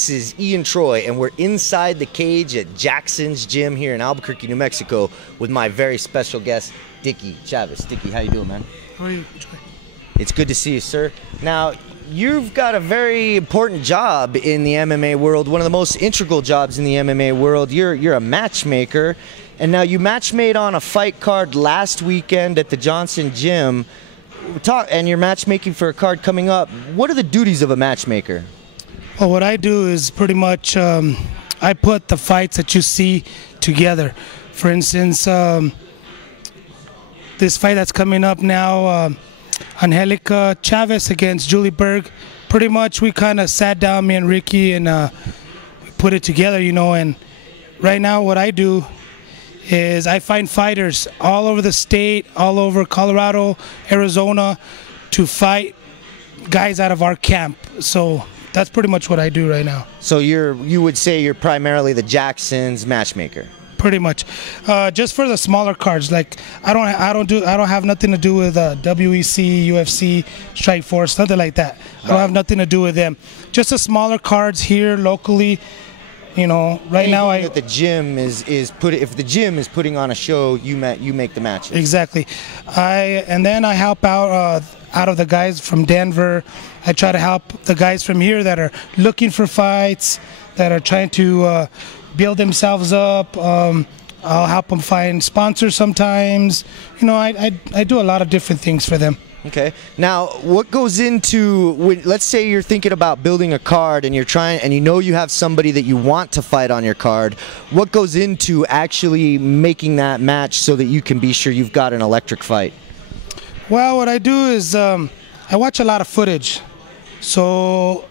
This is Ian Troy, and we're inside the cage at Jackson's Gym here in Albuquerque, New Mexico, with my very special guest, Dickie Chavez. Dickie, how you doing, man? How are you, Troy? It's good to see you, sir. Now, you've got a very important job in the MMA world, one of the most integral jobs in the MMA world. You're a matchmaker, and now you matchmade on a fight card last weekend at the Johnson Gym. And you're matchmaking for a card coming up. What are the duties of a matchmaker? Well, what I do is pretty much I put the fights that you see together. For instance, this fight that's coming up now, Dickie Chavez against Julie Berg. Pretty much we kind of sat down, me and Ricky, and we put it together, you know. And right now what I do is I find fighters all over the state, all over Colorado, Arizona, to fight guys out of our camp. So that's pretty much what I do right now. So you would say you're primarily the Jackson's matchmaker? Pretty much, just for the smaller cards. Like I don't have nothing to do with WEC, UFC, Strikeforce, nothing like that. Right. I don't have nothing to do with them. Just the smaller cards here locally. You know, right anything now that the gym if the gym is putting on a show, you make the matches. Exactly. And then I help out of the guys from Denver. I try to help the guys from here that are looking for fights, that are trying to build themselves up. I'll help them find sponsors sometimes. You know, I do a lot of different things for them. Okay. Now, what goes into let's say you're thinking about building a card and you know you have somebody that you want to fight on your card. What goes into actually making that match so that you can be sure you've got an electric fight? Well, what I do is I watch a lot of footage. So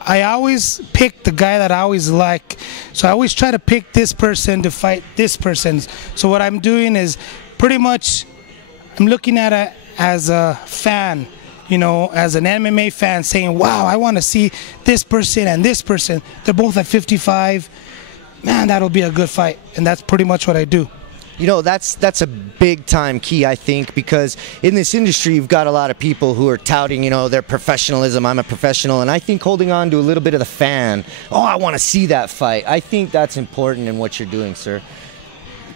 I always pick the guy that I always like. So I always try to pick this person to fight this person. So what I'm doing is pretty much I'm looking at it as a fan, you know, as an MMA fan, saying, wow, I want to see this person and this person. They're both at 55. Man, that'll be a good fight. And that's pretty much what I do. You know, that's a big time key, I think, because in this industry you've got a lot of people who are touting, you know, their professionalism. I'm a professional, and I think holding on to a little bit of the fan, oh, I want to see that fight. I think that's important in what you're doing, sir.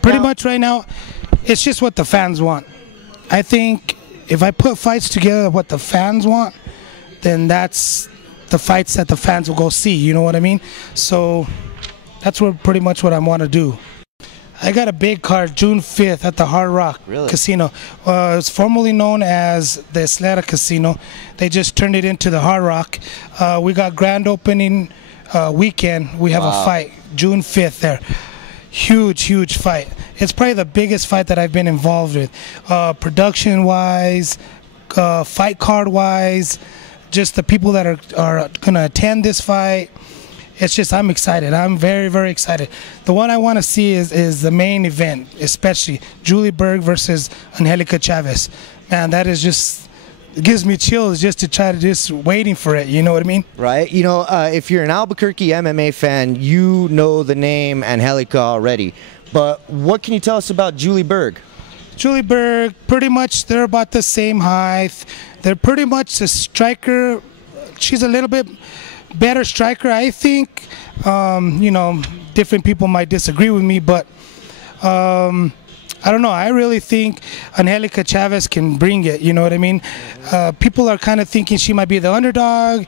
Pretty much right now, it's just what the fans want. I think if I put fights together what the fans want, then that's the fights that the fans will go see, you know what I mean? So that's pretty much what I want to do. I got a big card June 5th at the Hard Rock Casino. It's formerly known as the Isleta Casino. They just turned it into the Hard Rock. We got grand opening weekend. We have a fight June 5th there. Huge fight. It's probably the biggest fight that I've been involved with, production wise, fight card wise, just the people that are gonna attend this fight. It's just, I'm excited. I'm very excited. The one I want to see is the main event, especially Julie Berg versus Dickie Chavez. Man, that is just, it gives me chills just to try to just waiting for it, you know what I mean? Right. You know, if you're an Albuquerque MMA fan, you know the name Dickie already. But what can you tell us about Julie Berg? Julie Berg, pretty much they're about the same height. They're pretty much a striker. She's a little bit better striker, I think. You know, different people might disagree with me, but I don't know. I really think Dickie Chavez can bring it, you know what I mean? People are kind of thinking she might be the underdog.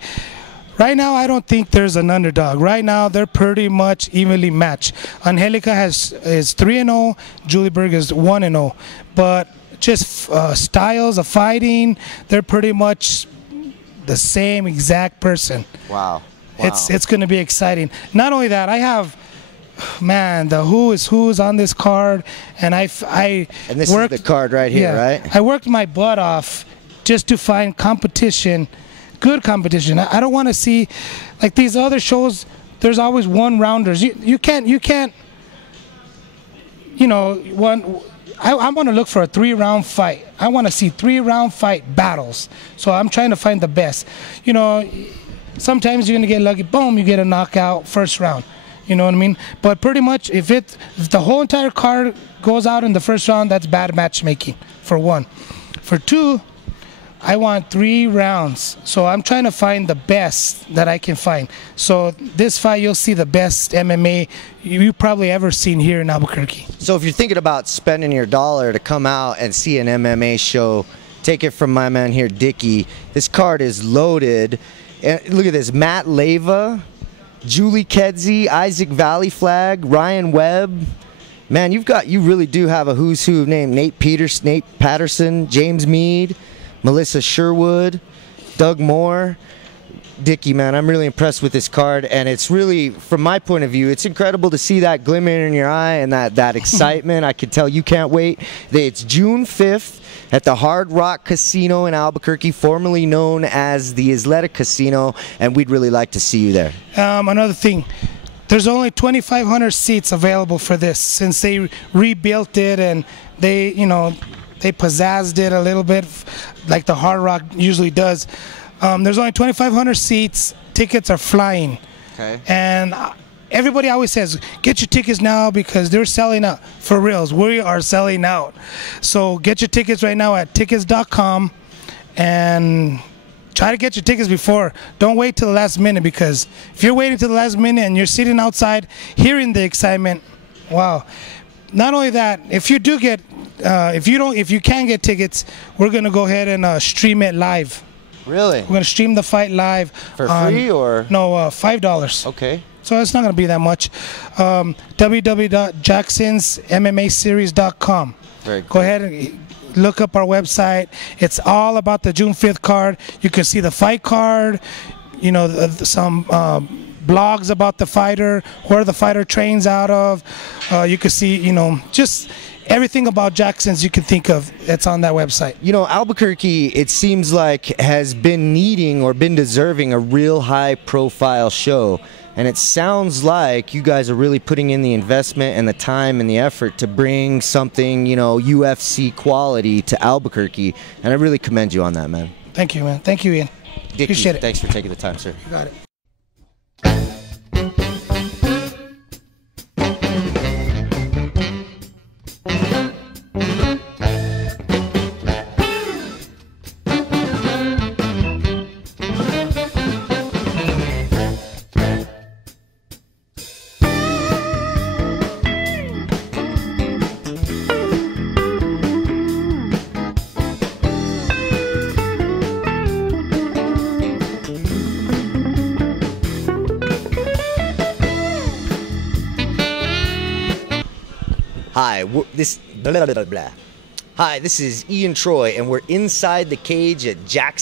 Right now, I don't think there's an underdog. Right now, they're pretty much evenly matched. Dickie is 3-0, Julie Berg is 1-0. But just styles of fighting, they're pretty much the same exact person. Wow. It's going to be exciting. Not only that, I have, man, the who's on this card, and and this is the card right here, right? I worked my butt off just to find competition, good competition. I don't want to see like these other shows. There's always one rounders. You can't. You know, I want to look for a 3-round fight. I want to see 3-round fight battles. So I'm trying to find the best. You know, sometimes you're gonna get lucky. Boom, you get a knockout first round. You know what I mean? But pretty much, if the whole entire card goes out in the first round, that's bad matchmaking. For one. For two, I want 3 rounds. So I'm trying to find the best that I can find. So this fight, you'll see the best MMA you probably ever seen here in Albuquerque. So if you're thinking about spending your dollar to come out and see an MMA show, take it from my man here, Dickie. This card is loaded. And look at this: Matt Leyva, Julie Kedzie, Isaac Valley Flag, Ryan Webb. Man, you really do have a who's who named Nate Patterson, James Mead, Melissa Sherwood, Doug Moore. Dickie, man, I'm really impressed with this card, and it's really, from my point of view, it's incredible to see that glimmer in your eye and that excitement. I can tell you can't wait. It's June 5th at the Hard Rock Casino in Albuquerque, formerly known as the Isleta Casino, and we'd really like to see you there. Another thing, there's only 2,500 seats available for this, since they rebuilt it and they pizzazzed it a little bit, like the Hard Rock usually does. There's only 2,500 seats. Tickets are flying. Okay. And everybody always says, get your tickets now because they're selling out. For reals, we are selling out. So get your tickets right now at tickets.com and try to get your tickets before. Don't wait till the last minute, because if you're waiting till the last minute and you're sitting outside hearing the excitement, wow. Not only that, if you do get, if you can get tickets, we're gonna go ahead and stream it live. Really? We're going to stream the fight live. For free or? No, $5. Okay. So it's not going to be that much. www.jacksonsmmaseries.com. Very cool. Go ahead and look up our website. It's all about the June 5th card. You can see the fight card, some blogs about the fighter, where the fighter trains out of. You can see, just everything about Jackson's you can think of. It's on that website. Albuquerque, it seems like, has been needing or been deserving a real high-profile show. And it sounds like you guys are really putting in the investment and the time and the effort to bring something, UFC quality to Albuquerque. And I really commend you on that, man. Thank you, man. Thank you, Ian. Dickie, appreciate it. Thanks for taking the time, sir. You got it. Hi, Hi, this is Ian Troy, and we're inside the cage at Jackson.